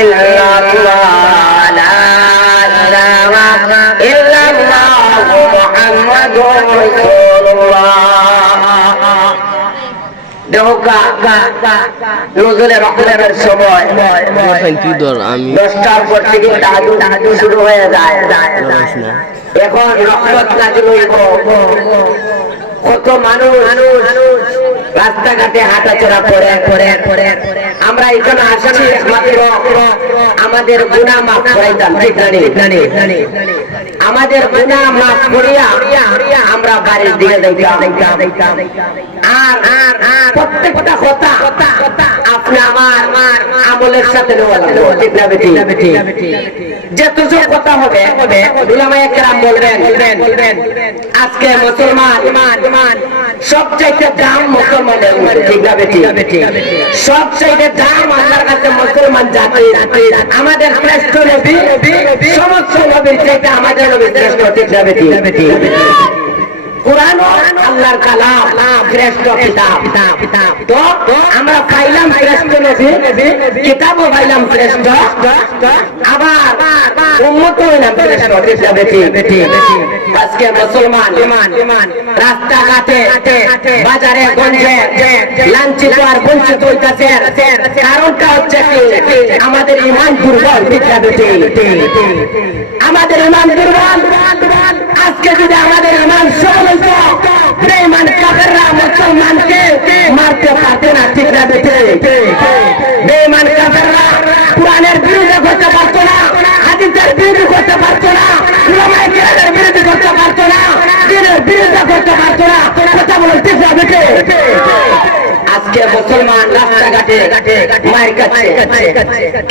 ইল্লাল্লাহ লা ইলাহা ইল্লাল্লাহ মুহাম্মাদুর রাসূলুল্লাহ। নজরুলের রহমতের সময় 10টার পর থেকে তাহাজ্জুদ শুরু হয়ে যায়। এখন রহমত নাযিল হইব। কত মানুষ রাস্তাঘাটে হাঁটাচলা করে। আমরা এখানে আসছি একমাত্র আমাদের গুনাহ মাফ করাইতাম, ঠিক না? আমাদের গুনাহ মাফ করিয়া আমরা বাড়ির দিকে যাইতাম। আর প্রত্যেকটা কথা আপনি আমার আমলের সাথে নেওয়া লাগবে, ঠিক না বেটি? যতজন কথা হবে উলামায়ে কেরাম বলবেন আজকে মুসলমান সবচাইতে দাম মুসলমানের, ঠিক না বেটি? সবচাইতে দাম আল্লাহর কাছে মুসলমান জাতি। আমাদের শ্রেষ্ঠ নবী সমস্ত নবীর চাইতে আমাদের নবী শ্রেষ্ঠ, ঠিক না বেটি? কুরআন আল্লাহর কালাম, শ্রেষ্ঠ কিতাব। তো আমরা পাইলাম শ্রেষ্ঠ নবী, কিতাবও পাইলাম শ্রেষ্ঠ, আবার উম্মত হইলাম শ্রেষ্ঠ, ঠিক না বেটি? আজকে মুসলমান রাস্তাঘাটে বাজারে গঞ্জে লাঞ্ছিত আর বঞ্চিত হইতাছে। কারণটা হচ্ছে কি? আমাদের ঈমান দুর্বল, ঠিক না বেটি? আমাদের ঈমান দুর্বল। আজকে যদি আমাদের ঈমান সবল হইতো, বেঈমান কাফেররা মুসলমানকে মারতে পারত না, ঠিক না বেটি? বেঈমান কাফেররা কুরআনের বিরুদ্ধে করতে পারত না, হাদিসের বিরুদ্ধে করতে পারত না, উলামায়ে কেরামের বিরুদ্ধে করতে পারত না, দ্বীনের বিরুদ্ধে করতে পারত না। কথা বলুন, ঠিক না বেটি? আজকে মুসলমান রাস্তাঘাটে মার খাচ্ছে।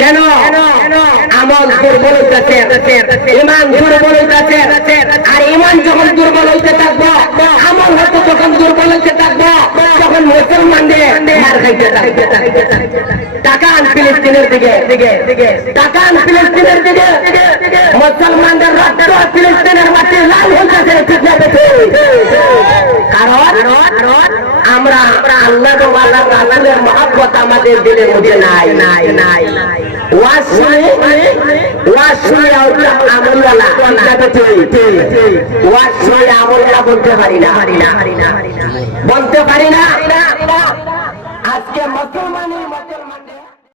কেন? আমল দুর্বল হইতেছে, ঈমান দুর্বল হইতেছে। আর ঈমান যখন দুর্বল হইতে থাকবো, আমল হয়তো যখন দুর্বল হইতে থাকবো, তখন মুসলমানদের মার খাইতে থাকবে। তাকান ফিলিস্তিনের দিকে, তাকান ফিলিস্তিনের দিকে। মুসলমানদের রক্ত ফিলিস্তিনের মাটি লাল হইতেছে, ঠিক না বেটি? কারণ আমরা আল্লাহ ও আল্লাহর রাসূলের মহব্বত আমাদের দিলের মধ্যে নাই। ওয়াজ শুনে আমলওয়ালা, ঠিক না বেটি? ওয়াজ শুনে আমলওয়ালা বলতে পারি না। আজকে মুসলমান